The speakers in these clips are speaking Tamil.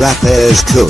That is cool.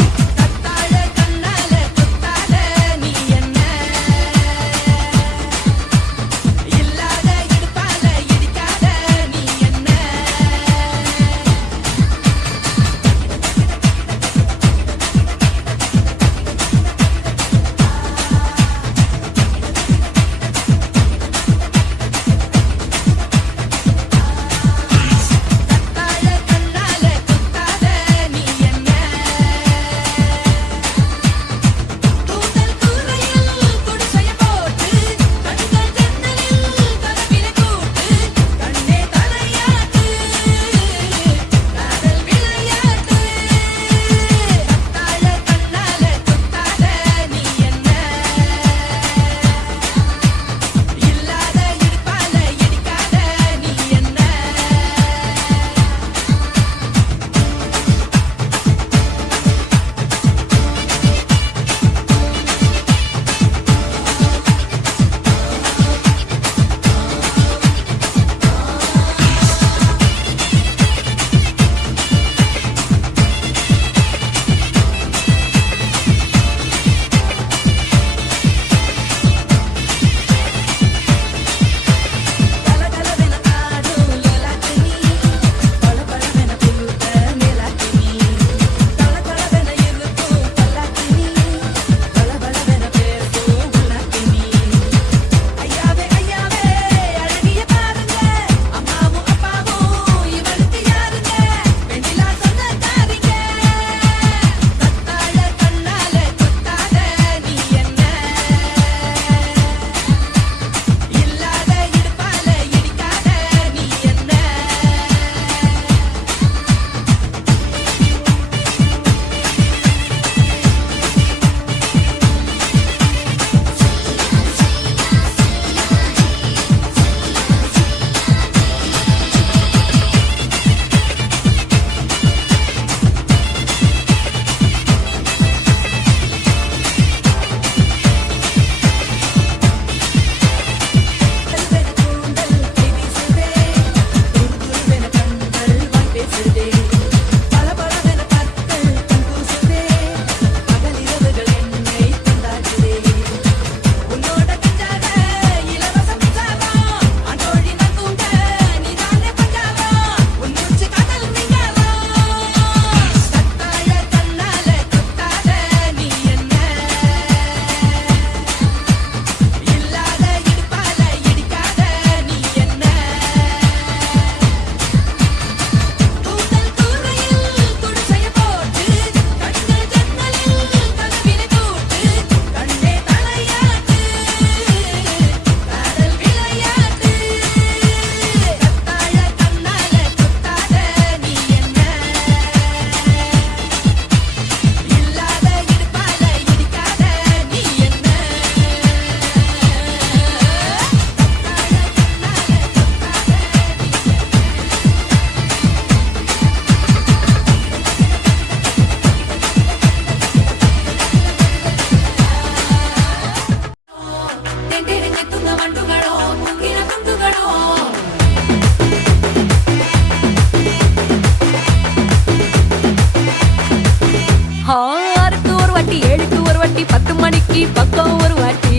ஆறுக்கு ஒரு வாட்டி, ஏழுக்கு ஒரு வாட்டி, 10 மணிக்கு பக்கம் ஒரு வாட்டி,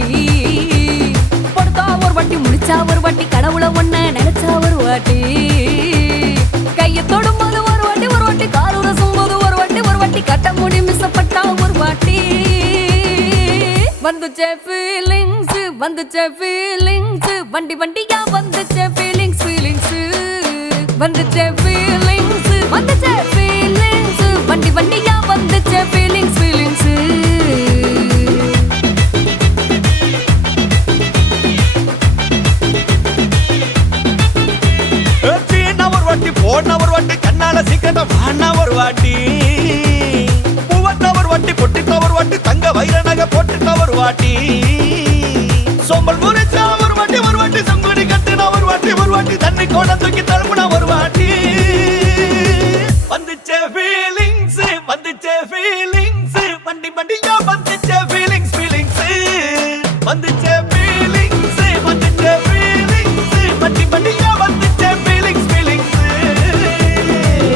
படுத்தா ஒரு வாட்டி, முடிச்சா ஒரு வாட்டி, கடவுளை ஒன்ன நினைச்சா ஒரு வாட்டி, கைய தொடும்போது ஒரு வாட்டி, ஒரு வாட்டி, கால் உரசும் போது ஒரு வாட்டி, ஒரு வாட்டி, கட்ட முடி மிசப்பட்டா ஒரு வாட்டி, வந்துச்சே ஃபீலிங்ஸ், வந்துச்சே ஃபீலிங்ஸ், வண்டி வண்டியா வந்துச்சே ஃபீலிங்ஸ், ஃபீலிங்ஸ், வந்துச்சே ஃபீலிங்ஸ், வந்துச்சே ஃபீலிங்ஸ், வண்டி வண்டியா வந்துச்சே ஃபீலிங்ஸ், ஃபீலிங்ஸ். ஒரு வாட்டி போன ஒரு வாட்டி, கண்ணால சீக்கிரம் வாண்ணா ஒரு வாட்டி, பூவத்த ஒரு வாட்டி, பொட்டித்த ஒரு வாட்டி, தங்க வைர நகை போட்டுட்ட ஒரு வாட்டி, சோம்பல் முறிச்சா ஒரு வாட்டி, ஒரு வாட்டி, சங்குடி கட்டுனா ஒரு வாட்டி, ஒரு வாட்டி, தண்ணி கோட தூக்கி தழுப்புனா ஒரு வாட்டி, வந்துச்சே ஃபீலிங்ஸ், வந்துச்சே ஃபீலிங்ஸ், வண்டி வண்டியா வந்துச்சே ஃபீலிங்ஸ், ஃபீலிங்ஸ், வந்துச்சே ஃபீலிங்ஸ், வந்துச்சே ஃபீலிங்ஸ், வண்டி வண்டியா வந்துச்சே ஃபீலிங்ஸ், ஃபீலிங்ஸ்.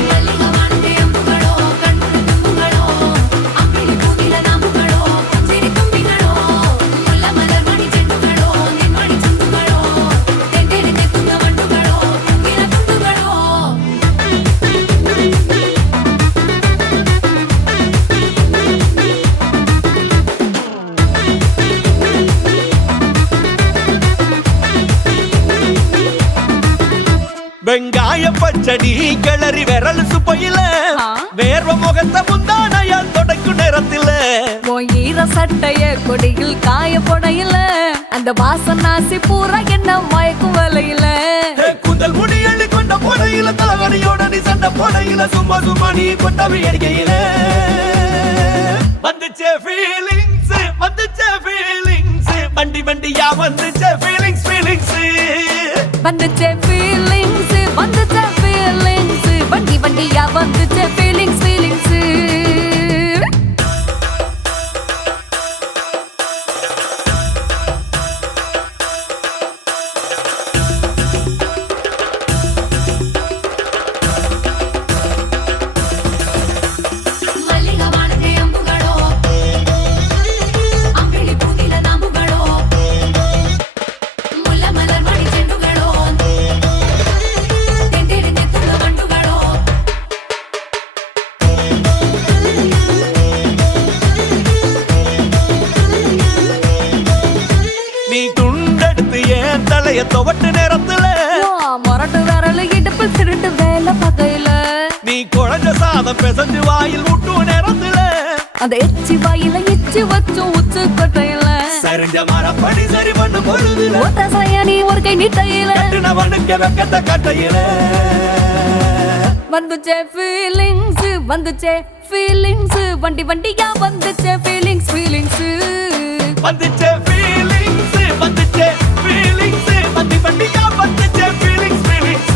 மல்லிகை வானத்தை அம்புகளோ, கண்ணுக்கு தும்புகளோ, செடி கிளறி விரல் சுப்பையில ஆ. வேர்வ முகத்த முந்தானையால் தொடக்கும் நேரத்தில உன் ஈர சட்டைய கொடியில் காய போடையில அந்த வாசனாசி பூரா என்ன மயக்கும் வலையில கூந்தல் முடி அள்ளி கொண்ட போடையில தலைவலியோட நீ சண்டை போடையில சும்மா சும்மா நீ கொண்டவி அடிக்கையில வந்துச்சே ஃபீலிங்ஸ் வந்துச்சே ஃபீலிங்ஸ் வண்டி வண்டியா வந்துச்சே ஃபீலிங்ஸ் ஃபீலிங்ஸ் வந்துச்சே ஃபீலிங்ஸ் வந்துச்சே ஃபீலிங்ஸ் வண்டி வண்டியா வந்துச்சே ஃபீலிங்ஸ் ஃபீலிங்ஸ் நீ துண்டெடுத்து ஏன் தலைய துவட்டு நேரத்துல மொரட்டு விரல் இடுப்பில் திருட்டு வேலை பகையில நீ குழஞ்ச சாதம் பிசைஞ்சு வாயில் விட்டும் நேரத்துல அந்த எச்சி வாயில எச்சி வச்சும் உச்சு கொட்டையில சரிஞ்ச மரப்படி சரி பண்ணு பொழுதுல ஒத்த சையானி ஒரு கை நீட்டையில கட்டுனவனுக்கு வெக்கத்த கட்டையில வந்துச்சே ஃபீலிங்ஸ் வந்துச்சே ஃபீலிங்ஸ் வண்டி வண்டியா வந்துச்சே ஃபீலிங்ஸ் ஃபீலிங்ஸ் வந்துச்சே ஃபீலிங்ஸ் வந்துச்சே ஃபீலிங்ஸ் வண்டி வண்டியா வந்துச்சே ஃபீலிங்ஸ் ஃபீலிங்ஸ்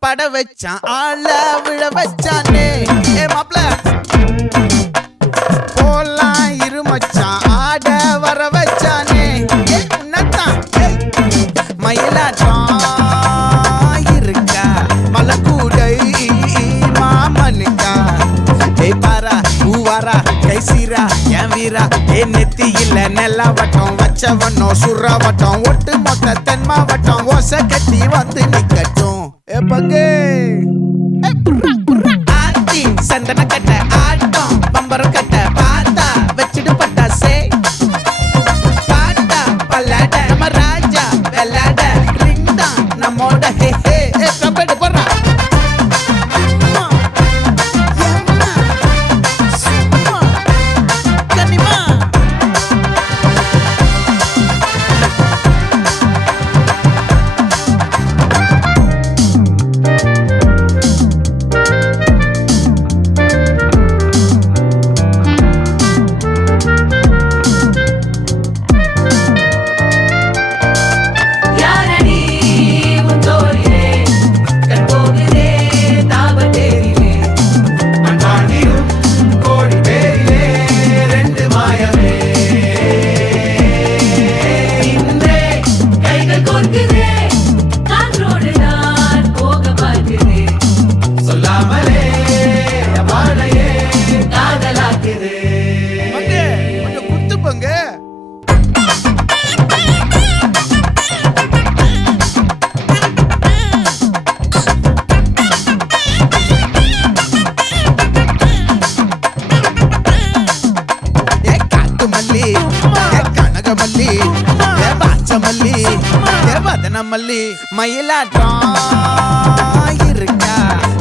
பட வச்சான் ஆள விழ வச்சானே ஏ மாப்ள போலாம் இருமச்சான் ஆட வர வச்சானே ஏ உன்னத்தான் மயிலாட்டம் இருக்கா மலக்கூடை மாமனுக்கா ஏ பாரா பூவாரா கைசீரா என் வீரா ஏ நெத்தி இல்ல நெல்லா வட்டம் வச்சவனோ சுறா வட்டம் ஒட்டு மொத்த தென் மாவட்டம் ஓசை கட்டி வந்து நிக்கட்டும் ஏ பங்கே ஆத்தி சந்தன கட்ட ஆட்டம் பம்பரம் கட்ட பாத்தா வச்சிடு பட்டாசே பாட்டா பல்லாட நம்ம ராஜா வெள்ளாட ரிங் தான் நம்மோட ஹே ஹே ஏ கம்பெடு போறா மல்லி மயிலாட்டம் இருக்கா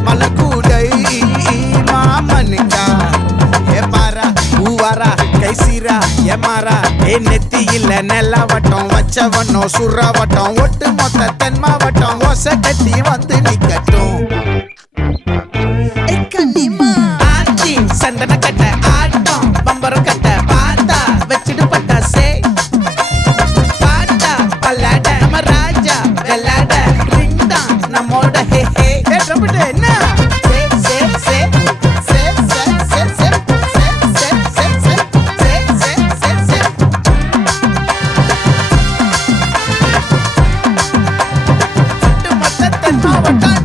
மலக்கூடை மாமனுக்கா ஏ பாரா பூவாரா கைசீரா ஏ மாறா ஏ நெத்தி இல்ல நெல்லா வட்டம் வச்சவனோ சுறா வட்டம் ஒட்டு மொத்த தென் மாவட்டம் ஓசை கட்டி வந்து நிக்கட்டும் ஆச்சி சந்தன கட்ட ஆட்டம் பம்பரம் கட்ட பாத்தா வச்சிடு பட்டாசே பாட்டா பல்லாட நம்ம ராஜா வெள்ளாட ரிங் தான் நம்மோட ஹே ஹே ஏ ட்ரம்பட் என்ன சே சே சே சே சே சே சே சே சே சே சே சே சே சே மொத்த தென் மாவட்டம்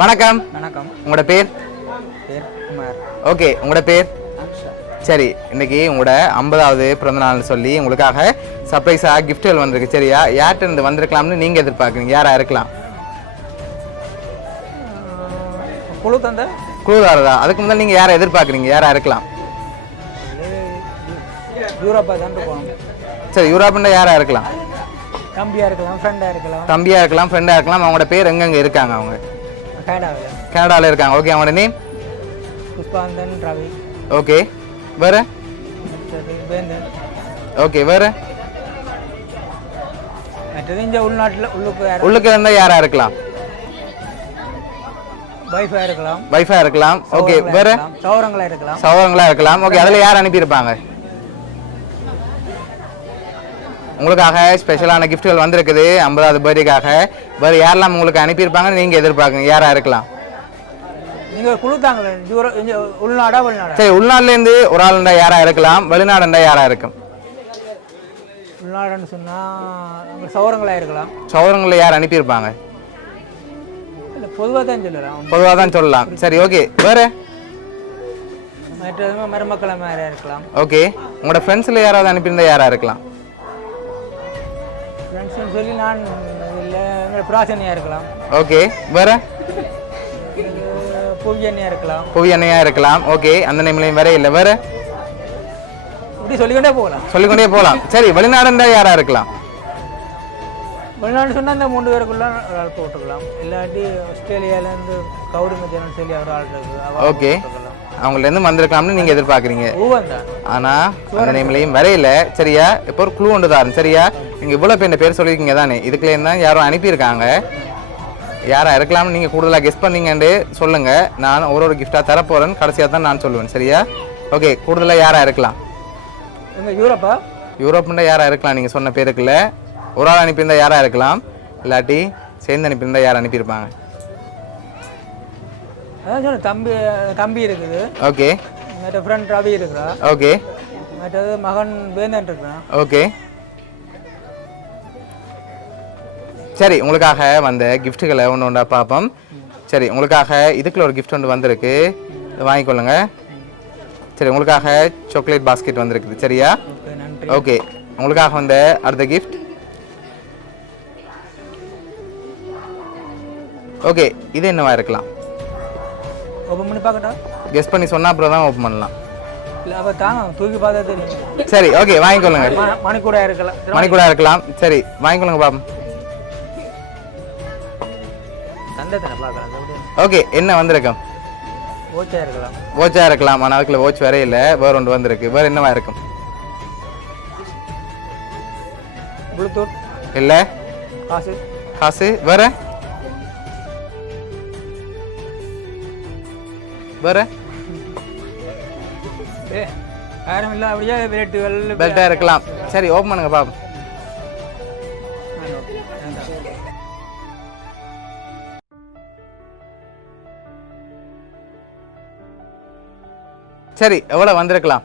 வணக்கம். வணக்கம். உங்களோட பேர்? பேர் குமார். ஓகே, உங்களோட பேர்? சரி, இன்னைக்கு உங்களோட 50வது பிறந்த நாள்னு சொல்லி உங்களுக்காக சர்ப்ரைஸாக கிஃப்ட்கள் வந்திருக்கு. சரியா, யார்கிட்ட இருந்து வந்திருக்கலாம்னு நீங்கள் எதிர்பார்க்குறீங்க? யாரா இருக்கலாம்? குழு தந்த குழுதாரதா? அதுக்கு முதல்ல நீங்கள் யாரை எதிர்பார்க்குறீங்க? யாரா இருக்கலாம்? யூரோப்பா தான் போகணும். சரி, யூரோப்னா யாரா இருக்கலாம்? தம்பியாக இருக்கலாம், ஃப்ரெண்டாக இருக்கலாம். தம்பியாக இருக்கலாம், ஃப்ரெண்டாக இருக்கலாம். அவங்களோட பேர் எங்கெங்கே இருக்காங்க? அவங்க கனடாவில். கனடாவில் இருக்காங்க. ஓகே, அவங்களோட நேம்? புஷ்பாந்தன், ரவி. ஓகே, வேறு? மற்றது வேந்தன். ஓகே, வேறு? மற்றது இங்கே உள்நாட்டில் உள்ளுக்கு இருந்தால் யாரா இருக்கலாம்? வைஃபாக இருக்கலாம். வைஃபா இருக்கலாம். ஓகே, வேறு? சௌரங்களாக இருக்கலாம். சகோதரங்களா இருக்கலாம். ஓகே, அதில் யார் அனுப்பியிருப்பாங்க? உங்களுக்காக ஸ்பெஷலான கிஃப்ட்கள் வந்திருக்குது 50வது பர்த்டேக்காக. வேறு யாரெல்லாம் உங்களுக்கு அனுப்பியிருப்பாங்கன்னு நீங்கள் எதிர்பார்க்குங்க? யாராக இருக்கலாம்? நீங்கள் குழு தாங்களே, உள்நாடா வெளிநாடா? சரி, உள்நாட்டிலேருந்து ஒரு ஆளுண்டா யாராக இருக்கலாம், வெளிநாடுண்டா யாராக இருக்கும்? உள்நாடுன்னு சொன்னால் சௌரங்களாக இருக்கலாம். சகோதரங்களை யார் அனுப்பியிருப்பாங்க? இல்லை, பொதுவாக தான் சொல்லலாம். பொதுவாக தான் சொல்லலாம். சரி, ஓகே, வேறு? மற்றது மருமக்களை மாதிரி இருக்கலாம். ஓகே, உங்களோட ஃப்ரெண்ட்ஸில் யாராவது அனுப்பியிருந்தா யாராக இருக்கலாம்? ஃப்ரெண்ட்ஸ்னு சொல்லி நான் இல்லை, எங்களை பிராசனியாக இருக்கலாம். ஓகே, வேறு? புவியண்ணியாக இருக்கலாம். புவி அண்ணையாக இருக்கலாம். ஓகே, அந்த நேம்லையும் வேற இல்லை. வேறு? இப்படி சொல்லிக்கொண்டே போகலாம். சொல்லிக்கொண்டே போகலாம். சரி, வெளிநாடுண்டா யாராக இருக்கலாம்? வெளிநாடு சொன்னால் அந்த 3 பேருக்குள்ள ஒரு ஆள் போட்டுக்கலாம். இல்லாட்டி ஆஸ்திரேலியாவிலேருந்து கௌரி மத்தியானம் சொல்லி ஒரு ஆள் இருக்கு. ஓகே, அவங்கள்டேருந்து வந்திருக்கலாம்னு நீங்கள் எதிர்பார்க்குறீங்க. ஊவந்தான். ஆனால் அந்த நேம்லையும் வரையில. சரியா, இப்போ ஒரு க்ளூ ஒன்று தாரு. சரியா, நீங்கள் இவ்வளோ பேர் சொல்லியிருக்கீங்க தானே, இதுக்குள்ளே தான் யாரும் அனுப்பியிருக்காங்க. யாரா இருக்கலாம்னு நீங்கள் கூடுதலாக கெஸ் பண்ணீங்கன்னு சொல்லுங்கள். நான் ஒரு கிஃப்டாக தரப்போகிறேன்னு கடைசியாக தான் நான் சொல்லுவேன். சரியா, ஓகே, கூடுதலாக யாராக இருக்கலாம்? எங்கள் யூரோப்பா? யூரோப்னா யாராக இருக்கலாம்? நீங்கள் சொன்ன பேருக்குள்ள ஒரு ஆள் அனுப்பியிருந்தா யாராக இருக்கலாம், இல்லாட்டி சேர்ந்து அனுப்பியிருந்தா யார் அனுப்பியிருப்பாங்க? அதான் சொன்ன தம்பி இருக்குது. ஓகே, மற்ற ஃப்ரெண்ட் ரவி இருக்கிறா. ஓகே, மற்றது மகன் வேந்தன் இருக்கிறான். ஓகே. சரி, உங்களுக்காக வந்த கிஃப்ட்டுகளை ஒன்று ஒன்றா பார்ப்போம். சரி, உங்களுக்காக இதுக்குள்ள ஒரு கிஃப்ட் ஒன்று வந்திருக்கு, வாங்கிக்கொள்ளுங்க. சரி, உங்களுக்காக சாக்லேட் பாஸ்கெட் வந்திருக்குது. சரியா, ஓகே, நன்றி. ஓகே, உங்களுக்காக வந்த அடுத்த கிஃப்ட். ஓகே, இது என்னவா இருக்கலாம்? ஓப்பன் பண்ணி பார்க்கட்டா? கெஸ் பண்ணி சொன்னா அப்புறம் தான் ஓப்பன் பண்ணலாம். இல்லை, அப்போ தாங்க தூக்கி பார்த்தா தெரியும். சரி, ஓகே, வாங்கிக்கொள்ளுங்க. மணிக்கூட இருக்கலாம். மணிக்கூட இருக்கலாம். சரி, வாங்கிக்கொள்ளுங்க பாப்போம். தந்தை தானே பார்க்கலாம். ஓகே, என்ன வந்திருக்கும்? ஓச்சா இருக்கலாம். வாட்சா இருக்கலாம். ஆனால் அதுக்குள்ள வாட்ச் வேற இல்லை, வேற ஒன்று வந்திருக்கு. வேற என்னவா இருக்கும்? ப்ளூடூத் இல்லை. காசு. காசு. வேற? வேற? யாரும் இல்லை, அப்படியே பெல்ட்டுகள். பெல்ட்டா இருக்கலாம். சரி, ஓப்பன் பண்ணுங்க பாப்போம். சரி, எவ்வளோ வந்திருக்கலாம்?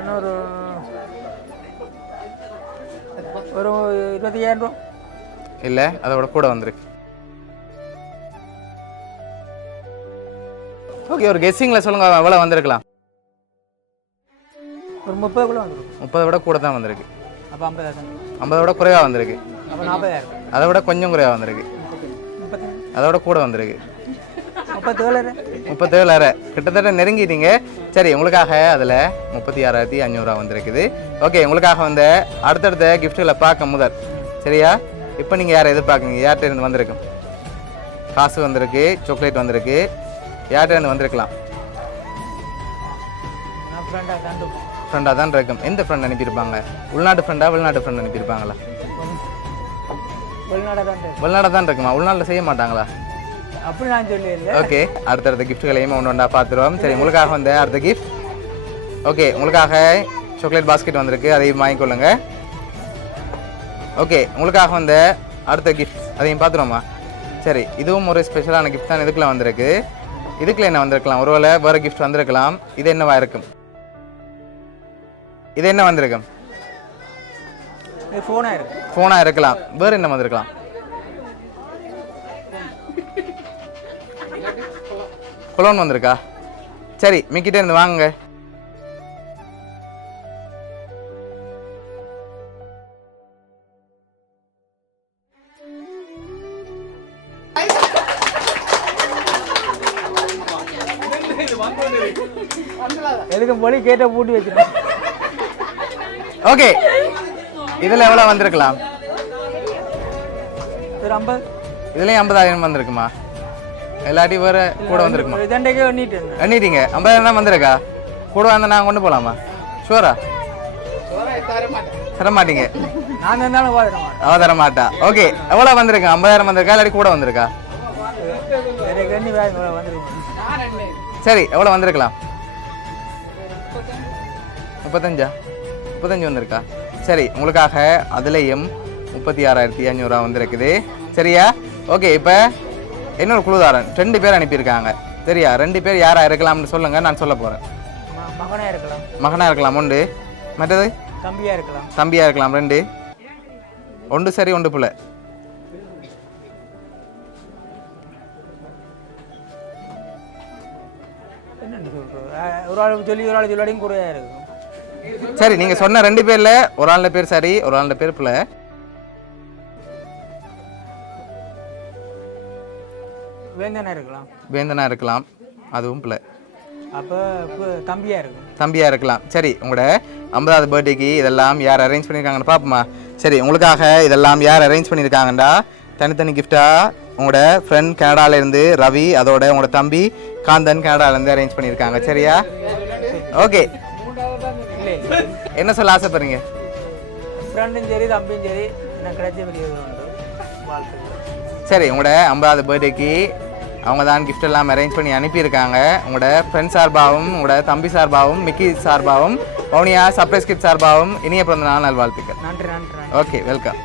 இன்னொரு ஒரு 25,000 ரூபா. இல்லை, அதோட கூட வந்திருக்கு. ஓகே, ஒரு கெஸ்ஸிங்கில் சொல்லுங்க, எவ்வளோ வந்திருக்கலாம்? ஒரு 30 கூட வந்துடும். 30 விட கூட தான் வந்திருக்கு. அப்போ 50,000. 50 விட குறைவாக வந்திருக்கு. அப்போ 40,000. அதை விட கொஞ்சம் குறைவாக வந்திருக்கு. 30. அதோட கூட வந்திருக்கு. 37. 37,000 கிட்டத்தட்ட நெருங்கிட்டீங்க. சரி, உங்களுக்காக அதில் 36,500 வந்திருக்குது. ஓகே, உங்களுக்காக வந்த அடுத்தடுத்த கிஃப்ட்டுகளை பார்க்க முதல். சரியா, இப்போ நீங்கள் யாரை எதிர்பார்க்குறீங்க? யார்கிட்ட இருந்து வந்திருக்கும்? காசு வந்திருக்கு, சாக்லேட் வந்திருக்கு. யார்கிட்ட இருந்து வந்திருக்கலாம்? நான் ஃப்ரெண்டாக தான் இருக்கும். எந்த ஃப்ரெண்ட் அனுப்பியிருப்பாங்க? உள்நாட்டு ஃப்ரெண்டா, வெளிநாட்டு ஃப்ரெண்ட் அனுப்பியிருப்பாங்களா? வெளிநாடு தான் இருக்குமா? உள்நாட்டில் செய்ய மாட்டாங்களா? அப்படி நான் சொல்லல. ஓகே, அடுத்தடுத்த கிஃப்ட்டுகளையும் ஒன்று ஒன்றா பார்த்துருவோம். சரி, உங்களுக்காக வந்த அடுத்த கிஃப்ட். ஓகே, உங்களுக்காக சாக்லேட் பாஸ்கெட் வந்திருக்கு, அதையும் வாங்கிக்கொள்ளுங்க. ஓகே, உங்களுக்காக வந்த அடுத்த கிஃப்ட் அதையும் பார்த்துருவோமா? சரி, இதுவும் ஒரு ஸ்பெஷலான கிஃப்ட் தான். இதுக்குள்ளே வந்திருக்கு. இதுக்குள்ள என்ன வந்திருக்கலாம்? ஒருவேளை வேறு கிஃப்ட் வந்திருக்கலாம். இது என்னவா இருக்கும்? இது என்ன வந்திருக்கும்? ஃபோனாக இருக்கு. ஃபோனாக இருக்கலாம். வேறு என்ன வந்திருக்கலாம்? கொலோன் வந்திருக்கா? சரி மிக்கிட்டே இருந்து வாங்குங்க. எதுக்கு போலி கேட்ட பூட்டி வச்சிருக்கேன். ஓகே, இதில் எவ்வளோ வந்திருக்கலாம்? ஒரு 50 இதுலேயும் 50,000 வந்திருக்குமா? இல்லாட்டி வேறு கூட வந்திருக்குமா? இதண்டைக்கே எண்ணிட்டு எண்ணிட்டீங்க? 50,000 தான் வந்திருக்கா? கூட வந்தால் நான் கொண்டு போகலாமா? ஷூரா? தர மாட்டீங்க? நான் இருந்தாலும் வாதிட மாட்டேன். அவ தர மாட்டா. ஓகே, எவ்வளோ வந்திருக்கு? 50,000 வந்திருக்கா இல்லாட்டி கூட வந்திருக்கா? எனக்கு எண்ணி வந்துருக்கோம். சரி, எவ்வளோ வந்திருக்கலாம்? 35 வந்திருக்கா? சரி, உங்களுக்காக அதுலேயும் 36,500 வந்திருக்குது. சரியா? ஓகே, இப்போ இன்னொரு குழுதாரன் 2 பேர் அனுப்பியிருக்காங்க. சரியா? 2 பேர் யாராக இருக்கலாம்னு சொல்லுங்கள், நான் சொல்ல போகிறேன். மகனா இருக்கலாம். மகனாக இருக்கலாம் ஒன்று, மற்றது தம்பியா இருக்கலாம். தம்பியாக இருக்கலாம் 2. ஒன்று சரி, ஒன்று புள்ள. என்னன்னு சொல்றோம்? ஒரு ஆள் சொல்லாடியும் குறையா இருக்கும். சரி, நீங்கள் சொன்ன 2 பேரில் ஒரு ஆளுடைய பேர் சரி, ஒரு ஆளுடைய பேர் புள்ள. வேந்தனா இருக்கலாம், அதுவும் புள்ள. அப்போ தம்பியா இருக்கும். தம்பியாக இருக்கலாம். சரி, உங்களோட 50வது பர்த்டேக்கு இதெல்லாம் யார் அரேஞ்ச் பண்ணியிருக்காங்கன்னு பார்ப்போமா? சரி, உங்களுக்காக இதெல்லாம் யார் அரேஞ்ச் பண்ணியிருக்காங்கண்டா, தனித்தனி கிஃப்டாக உங்களோட ஃப்ரெண்ட் கனடாலேருந்து ரவி, அதோட உங்களோட தம்பி காந்தன் கனடாலேருந்து அரேஞ்ச் பண்ணியிருக்காங்க. சரியா? ஓகே, என்ன சொல்ல ஆசைப்படுறீங்க? ஃப்ரெண்டும் சரி தம்பியும் சரி எனக்கு கிடைச்ச பெரிய உண்டு. வாழ்த்துக்கள். சரி, உங்களோட 50வது பர்த்டேக்கு அவங்க தான் கிஃப்ட் எல்லாம் அரேஞ்ச் பண்ணி அனுப்பியிருக்காங்க. உங்களோட ஃப்ரெண்ட் சார்பாகவும் உங்களோட தம்பி சார்பாகவும் மிக்கி சார்பாகவும் பவுனியா சர்ப்ரைஸ் கிஃப்ட் சார்பாகவும் இனிய பிறந்த நாள் நல்வாழ்த்துக்கள். நன்றி. Okay, welcome.